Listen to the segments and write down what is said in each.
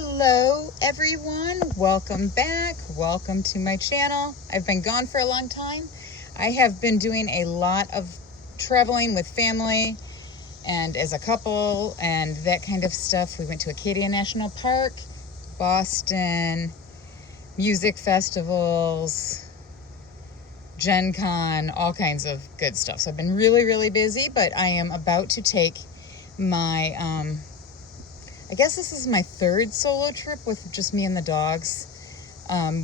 Hello everyone, welcome back, welcome to my channel. I've been gone for a long time. I have been doing a lot of traveling with family and as a couple and that kind of stuff. We went to Acadia National Park, Boston, music festivals, Gen Con, all kinds of good stuff. So I've been really busy, but I am about to take my I guess this is my third solo trip with just me and the dogs.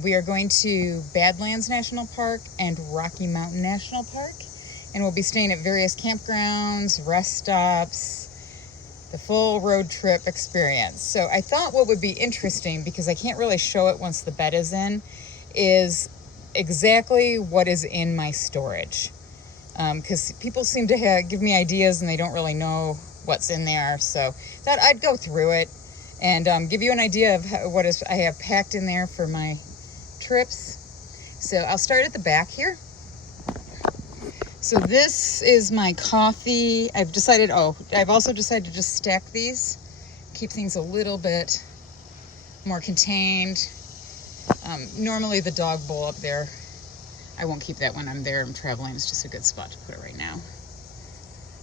We are going to Badlands National Park and Rocky Mountain National Park, and we'll be staying at various campgrounds, rest stops, the full road trip experience. So I thought what would be interesting, because I can't really show it once the bed is in, is exactly what is in my storage. Because people seem to give me ideas and they don't really know what's in there, so thought I'd go through it and give you an idea of what I have packed in there for my trips. So I'll start at the back here. So this is my coffee. I've also decided to just stack these, keep things a little bit more contained. Normally the dog bowl up there, I won't keep that when I'm there. I'm traveling. It's just a good spot to put it right now.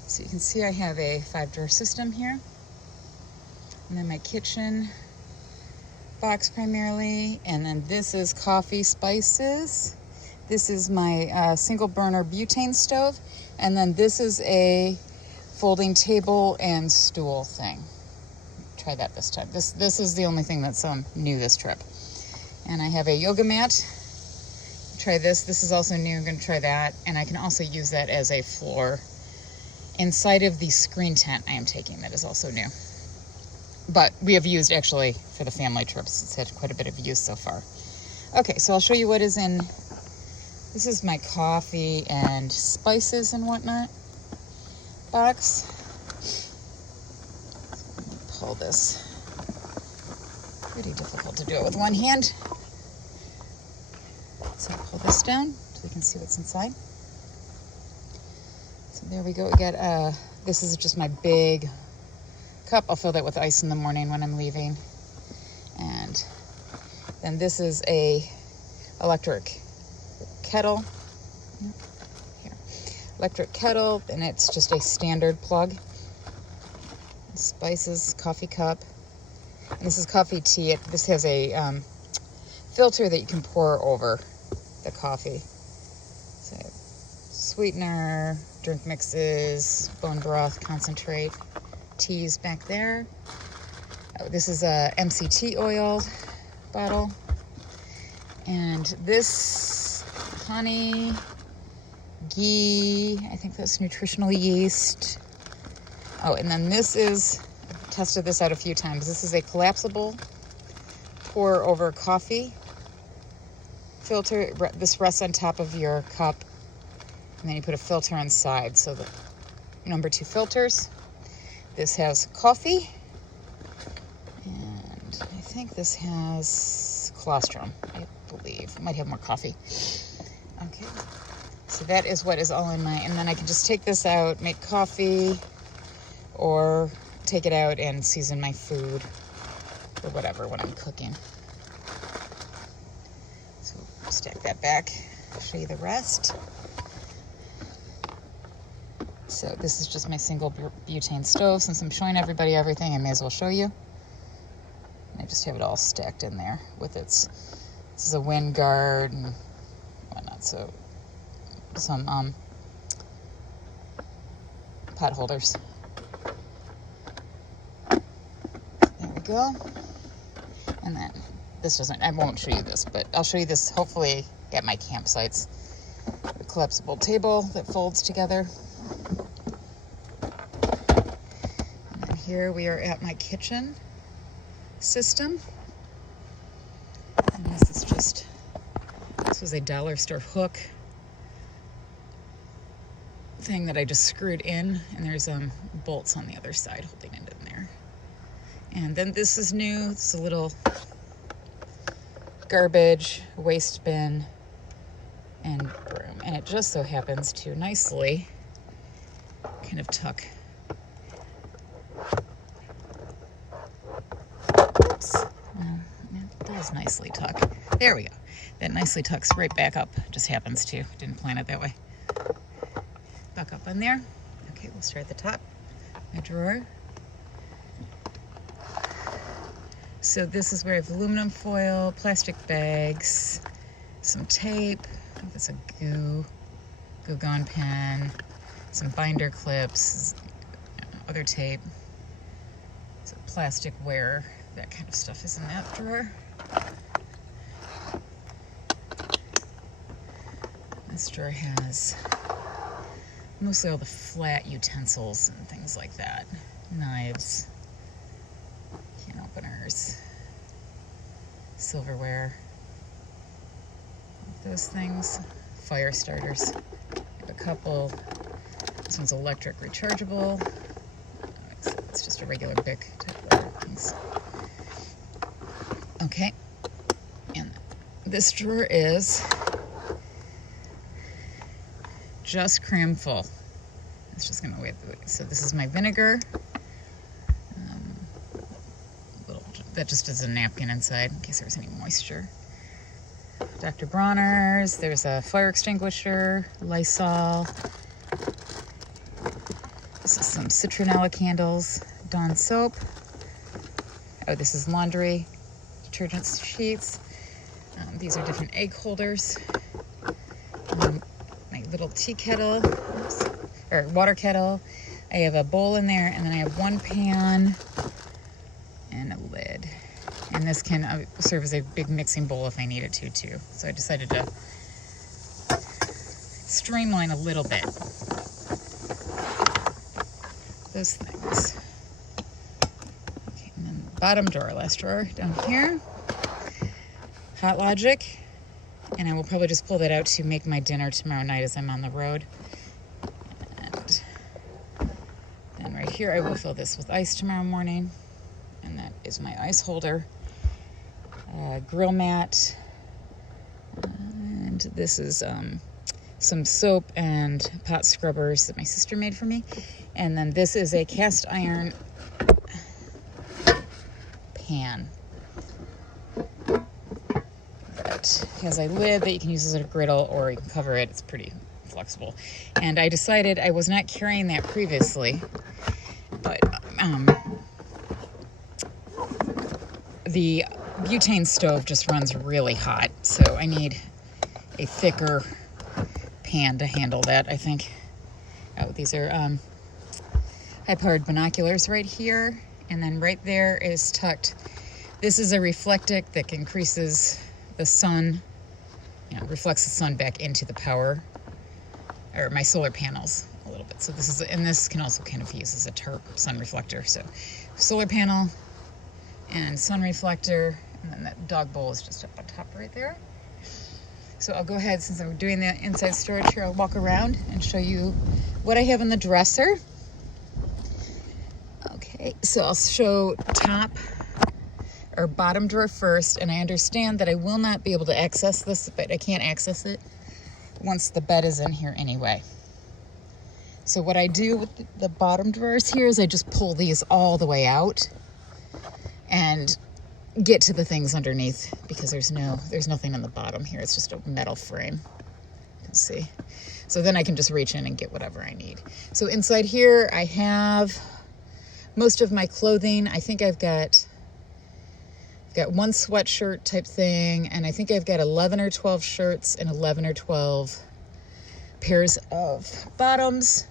So you can see I have a 5-drawer system here. And then my kitchen box primarily. And then this is coffee spices. This is my single burner butane stove. And then this is a folding table and stool thing. Try that this time. This is the only thing that's new this trip. And I have a yoga mat. Try this. This is also new. I'm going to try that. And I can also use that as a floor inside of the screen tent I am taking. That is also new. But we have used actually for the family trips. It's had quite a bit of use so far. Okay, so I'll show you what is in. This is my coffee and spices and whatnot box. Pull this. Pretty difficult to do it with one hand. So I'll pull this down so we can see what's inside. So there we go. We got this is just my big cup. I'll fill that with ice in the morning when I'm leaving. And then this is a electric kettle. Here. Electric kettle, and it's just a standard plug. Spices, coffee cup. And this is coffee tea. This has a filter that you can pour over the coffee. So sweetener, drink mixes, bone broth, concentrate, teas back there. Oh, this is a MCT oil bottle. And this honey, ghee, I think that's nutritional yeast. Oh, and then this is, I've tested this out a few times. This is a collapsible pour over coffee filter. This rests on top of your cup, and then you put a filter inside. So the number 2 filters. This has coffee, and I think this has colostrum, I believe. It might have more coffee. Okay, so that is what is all in my, and then I can just take this out, make coffee, or take it out and season my food or whatever when I'm cooking. So stack that back, show you the rest. So this is just my single butane stove. Since I'm showing everybody everything, I may as well show you. And I just have it all stacked in there with its, this is a wind guard and whatnot. So some pot holders. There we go. And then this doesn't, I won't show you this, but I'll show you this hopefully at my campsites. The collapsible table that folds together. Here we are at my kitchen system. And this was a dollar store hook thing that I just screwed in, and there's bolts on the other side holding it in there. And then this is new. It's a little garbage waste bin and broom, and it just so happens to nicely kind of tuck is nicely tucked. There we go. That nicely tucks right back up. Just happens to. Didn't plan it that way. Back up on there. Okay, we'll start at the top. My drawer. So this is where I have aluminum foil, plastic bags, some tape. I think that's a Goo Gone pen, some binder clips, other tape, some plastic ware, that kind of stuff is in that drawer. This drawer has mostly all the flat utensils and things like that. Knives, can openers, silverware, those things, fire starters. I have a couple. This one's electric rechargeable. It's just a regular Bic type of things. Okay, and this drawer is just cram full. It's just gonna wait. So this is my vinegar. That just is a napkin inside in case there was any moisture. Dr. Bronner's, there's a fire extinguisher, Lysol. This is some citronella candles, Dawn soap. Oh, this is laundry detergent sheets. These are different egg holders. My little tea kettle, or water kettle. I have a bowl in there, and then I have one pan and a lid. And this can serve as a big mixing bowl if I need it to too. So I decided to streamline a little bit. Those things. Okay, and then the bottom drawer, last drawer down here. Hot Logic. And I will probably just pull that out to make my dinner tomorrow night as I'm on the road. And then right here I will fill this with ice tomorrow morning. And that is my ice holder. Grill mat, and this is some soap and pot scrubbers that my sister made for me, and then this is a cast iron pan that has a lid that you can use as a griddle, or you can cover it. It's pretty flexible. And I decided I was not carrying that previously, but the butane stove just runs really hot, so I need a thicker pan to handle that, I think. Oh, these are high-powered binoculars right here, and then right there is tucked. This is a reflectic that increases the sun, reflects the sun back into the power, or my solar panels a little bit. So this is, and this can also kind of use as a tarp sun reflector. So solar panel and sun reflector. And then that dog bowl is just up on top right there. So I'll go ahead, since I'm doing the inside storage here, I'll walk around and show you what I have in the dresser. Okay, so I'll show top or bottom drawer first, and I understand that I will not be able to access this, but I can't access it once the bed is in here anyway. So what I do with the bottom drawers here is I just pull these all the way out and get to the things underneath, because there's nothing in the bottom here. It's just a metal frame. You can see. So then I can just reach in and get whatever I need. So inside here I have most of my clothing. I think I've got one sweatshirt type thing, and I think I've got 11 or 12 shirts and 11 or 12 pairs of bottoms,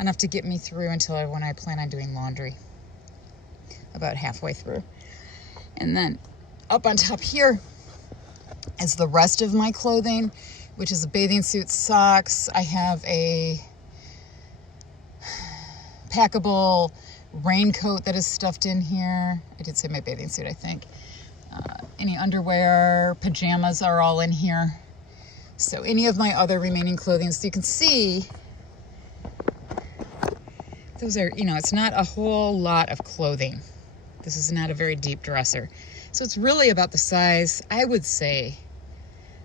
enough to get me through until when I plan on doing laundry, about halfway through. And then up on top here is the rest of my clothing, which is a bathing suit, socks. I have a packable raincoat that is stuffed in here. I did say my bathing suit, I think. Any underwear, pajamas are all in here. So any of my other remaining clothing, so you can see, those are, it's not a whole lot of clothing. This is not a very deep dresser. So it's really about the size, I would say,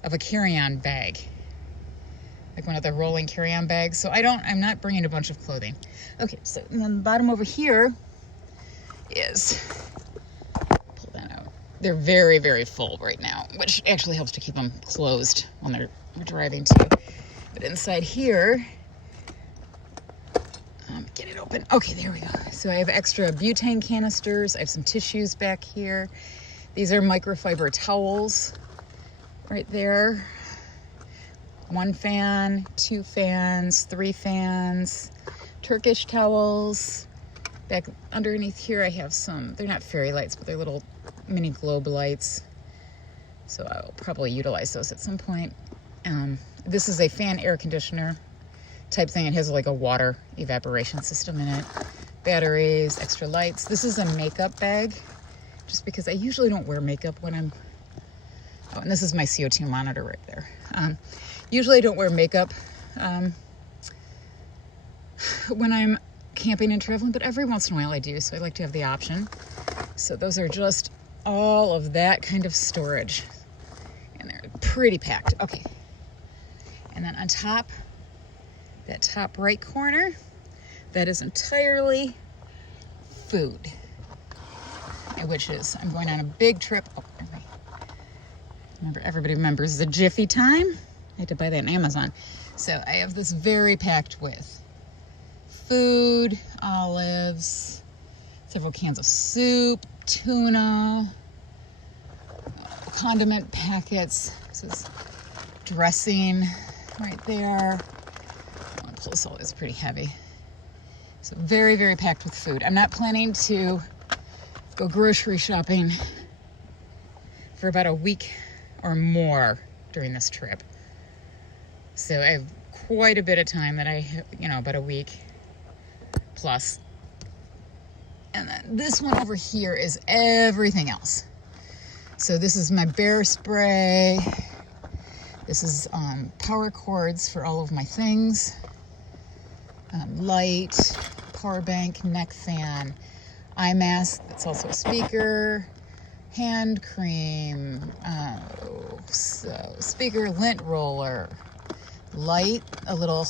of a carry-on bag. Like one of the rolling carry-on bags. So I'm not bringing a bunch of clothing. Okay, so and then the bottom over here is, pull that out. they're very, very full right now, which actually helps to keep them closed when they're driving too. But inside here, get it open. Okay, there we go. So I have extra butane canisters. I have some tissues back here. These are microfiber towels right there. 1 fan, 2 fans, 3 fans, Turkish towels. Back underneath here I have some, they're not fairy lights, but they're little mini globe lights. So I'll probably utilize those at some point. This is a fan air conditioner type thing. It has like a water evaporation system in it. Batteries, extra lights. This is a makeup bag, just because I usually don't wear makeup when I'm, oh, and this is my CO2 monitor right there. Usually I don't wear makeup when I'm camping and traveling, but every once in a while I do, so I like to have the option. So those are just all of that kind of storage, and they're pretty packed. Okay, and then on top, that top right corner, that is entirely food, which is, I'm going on a big trip. Oh, remember, everybody remembers the Jiffy time. I had to buy that on Amazon. So I have this very packed with food, olives, several cans of soup, tuna, condiment packets. This is dressing right there. I'll pull this all, it's pretty heavy. So very, very packed with food. I'm not planning to go grocery shopping for about a week or more during this trip. So I have quite a bit of time that I, about a week plus. And then this one over here is everything else. So this is my bear spray. This is power cords for all of my things. Light, power bank, neck fan, eye mask, that's also a speaker, hand cream, so speaker, lint roller, light, a little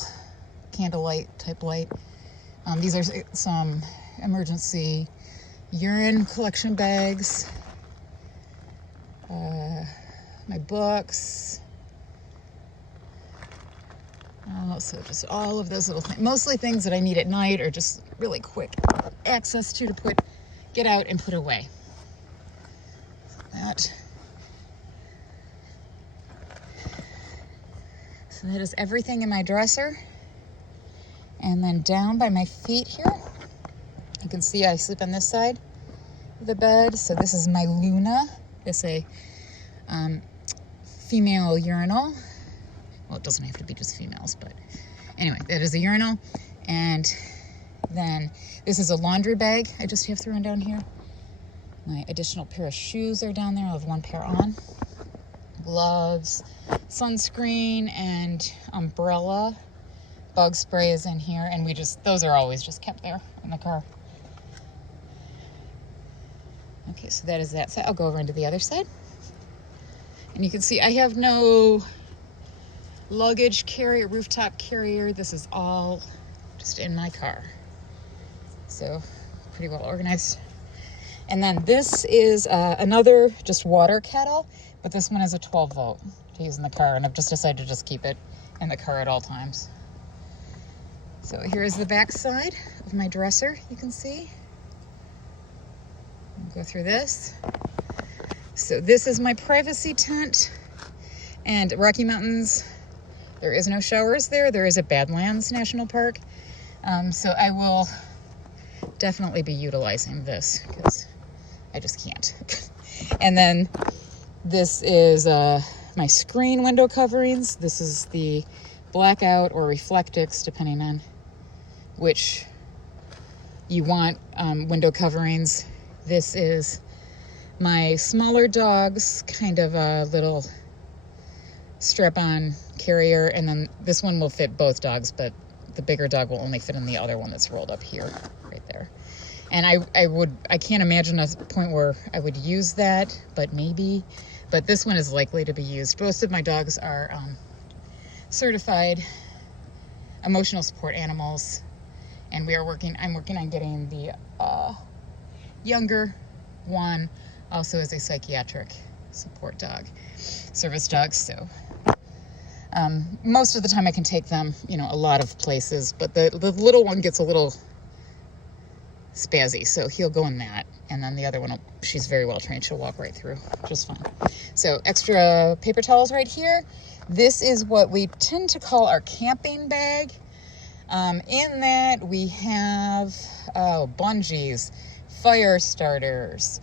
candlelight type light. These are some emergency urine collection bags, my books. So just all of those little things, mostly things that I need at night or just really quick access to get out and put away. So that is everything in my dresser. And then down by my feet here, you can see I sleep on this side of the bed. So this is my Luna. It's a female urinal. Well, it doesn't have to be just females, but anyway, that is a urinal. And then this is a laundry bag I just have thrown down here. My additional pair of shoes are down there. I'll have 1 pair on. Gloves, sunscreen, and umbrella. Bug spray is in here, and those are always just kept there in the car. Okay, so that is that side. I'll go over into the other side. And you can see I have no luggage carrier, rooftop carrier. This is all just in my car. So pretty well organized. And then this is another just water kettle, but this one is a 12 volt to use in the car, and I've just decided to just keep it in the car at all times. So here's the back side of my dresser, you can see. I'll go through this. So this is my privacy tent, and Rocky Mountains, there is no showers there. There is a Badlands National Park. So I will definitely be utilizing this because I just can't. And then this is my screen window coverings. This is the blackout or Reflectix, depending on which you want window coverings. This is my smaller dog's kind of a little strap-on carrier, and then this one will fit both dogs, but the bigger dog will only fit in the other one that's rolled up here, right there. And I can't imagine a point where I would use that, but maybe. But this one is likely to be used. Both of my dogs are certified emotional support animals, and I'm working on getting the younger one also is a psychiatric support dog, service dog. So most of the time I can take them, you know, a lot of places, but the little one gets a little spazzy, so he'll go in that. And then the other one, she's very well trained. She'll walk right through just fine. So extra paper towels right here. This is what we tend to call our camping bag. In that we have bungees, fire starters,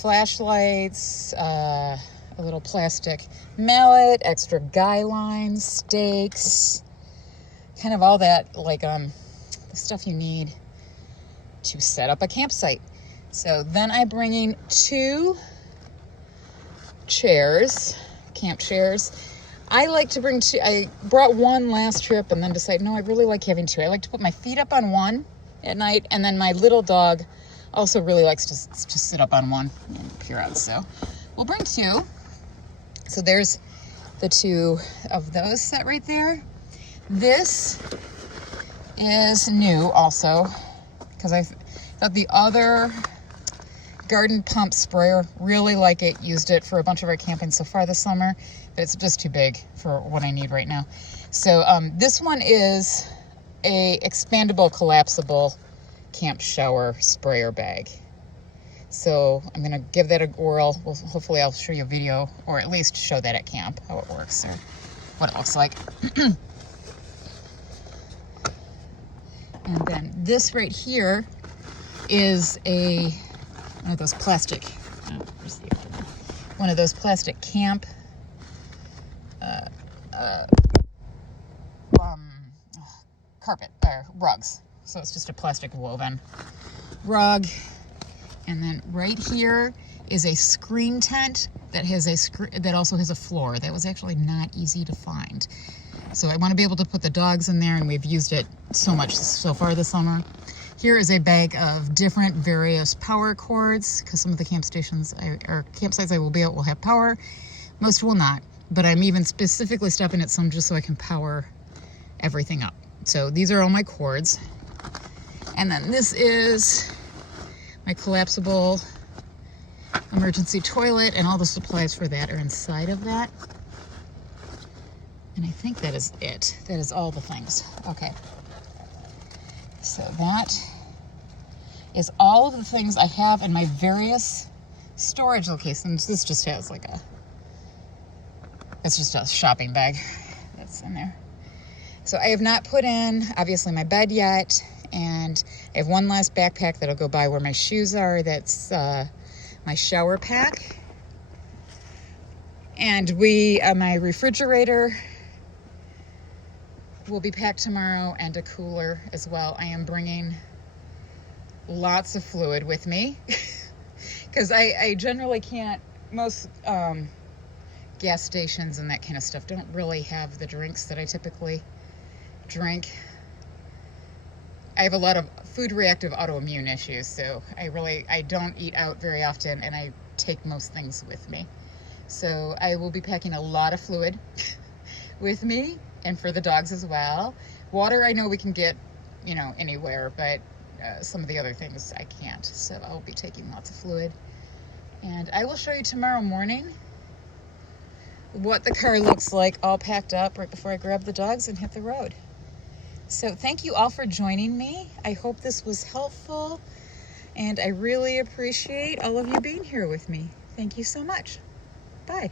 flashlights, a little plastic mallet, extra guy lines, stakes, kind of all that, like the stuff you need to set up a campsite. So then I'm bringing 2 chairs, camp chairs. I like to bring 2. I brought 1 last trip and then decided, no, I really like having 2. I like to put my feet up on one at night, and then my little dog also really likes to sit up on one and peer out. So we'll bring 2. So there's the 2 of those set right there. This is new also, because I thought the other garden pump sprayer, really like it, used it for a bunch of our camping so far this summer, but it's just too big for what I need right now. So this one is a expandable, collapsible camp shower sprayer bag. So I'm gonna give that a whirl. Well, hopefully I'll show you a video, or at least show that at camp, how it works or what it looks like. And then this right here is one of those plastic, camp carpet or rugs. So it's just a plastic woven rug. And then right here is a screen tent that has that also has a floor. That was actually not easy to find. So I want to be able to put the dogs in there, and we've used it so much so far this summer. Here is a bag of different various power cords, because some of the campsites I will be at will have power. Most will not, but I'm even specifically stopping at some just so I can power everything up. So these are all my cords. And then this is my collapsible emergency toilet, and all the supplies for that are inside of that. And I think that is it. That is all the things. Okay. So that is all of the things I have in my various storage locations. This just has it's just a shopping bag that's in there. So I have not put in, obviously, my bed yet. And I have one last backpack that'll go by where my shoes are. That's my shower pack. And my refrigerator will be packed tomorrow, and a cooler as well. I am bringing lots of fluid with me because I generally can't, most gas stations and that kind of stuff don't really have the drinks that I typically drink. I have a lot of food reactive autoimmune issues, so I don't eat out very often, and I take most things with me. So I will be packing a lot of fluid with me, and for the dogs as well. Water I know we can get, anywhere, but some of the other things I can't. So I'll be taking lots of fluid. And I will show you tomorrow morning what the car looks like all packed up right before I grab the dogs and hit the road. So thank you all for joining me. I hope this was helpful, and I really appreciate all of you being here with me. Thank you so much. Bye.